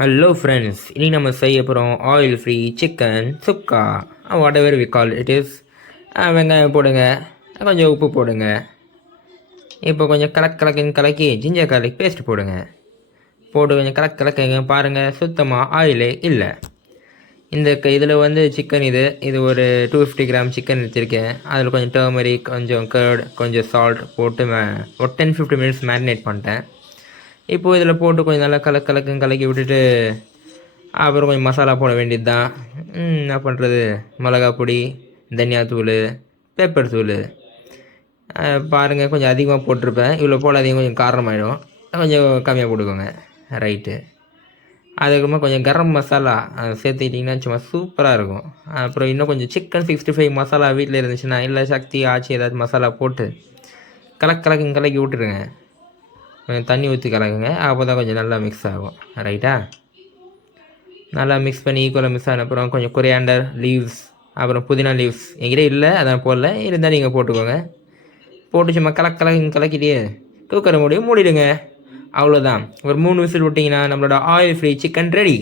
Hello friends, இனி நம்ம செய்ய போகிறோம் oil free chicken sukka, whatever we call it is. வெங்காயம் போடுங்க, கொஞ்சம் உப்பு போடுங்க, இப்போ கொஞ்சம் கலக்கி ஜிஞ்சர் கார்லிக் பேஸ்ட் போடுங்க, போட்டு கொஞ்சம் கலக்குங்க. பாருங்கள், சுத்தமாக ஆயிலே இல்லை. இந்த இதில் வந்து சிக்கன் இது ஒரு 250 கிராம் சிக்கன் வச்சுருக்கேன். அதில் கொஞ்சம் டர்மரிக், கொஞ்சம் கர்ட், கொஞ்சம் சால்ட் போட்டு ஒரு 10-15 மினிட்ஸ் மேரினேட் பண்ணிட்டேன். இப்போது இதில் போட்டு கொஞ்சம் நல்லா கலக்கி விட்டுட்டு அப்புறம் கொஞ்சம் மசாலா போட வேண்டியது தான். என்ன பண்ணுறது, மிளகா பொடி, தனியாத்தூள், பெப்பர் தூள் பாருங்கள், கொஞ்சம் அதிகமாக போட்டிருப்பேன். இவ்வளோ போடாதீங்க, கொஞ்சம் காரமாயிடும். கொஞ்சம் கம்மியாக போட்டுக்கோங்க. ரைட்டு. அதுக்கப்புறமா கொஞ்சம் கரம் மசாலா சேர்த்துக்கிட்டிங்கன்னா சும்மா சூப்பராக இருக்கும். அப்புறம் இன்னும் கொஞ்சம் சிக்கன் 65 மசாலா வீட்டில் இருந்துச்சுன்னா, இல்லை சக்தி ஆச்சி ஏதாச்சும் மசாலா போட்டு கலக்கி விட்டுருங்க. கொஞ்சம் தண்ணி ஊற்றி கலக்குங்க, அப்போ தான் கொஞ்சம் நல்லா மிக்ஸ் ஆகும். ரைட்டா? நல்லா மிக்ஸ் பண்ணி ஈக்குவலாக மிக்ஸ் ஆன அப்புறம் கொஞ்சம் கொரியாண்டர் லீவ்ஸ், அப்புறம் புதினா லீவ்ஸ் என்கிட்ட இல்லை, அதான் போடல. இருந்தால் நீங்கள் போட்டுக்கோங்க. போட்டு சும்மா கலக்கிட்டே குக்கரை மூடிடுங்க. அவ்வளோதான். ஒரு 3 விசில் விட்டிங்கன்னா நம்மளோட ஆயில் ஃப்ரீ சிக்கன் ரெடி.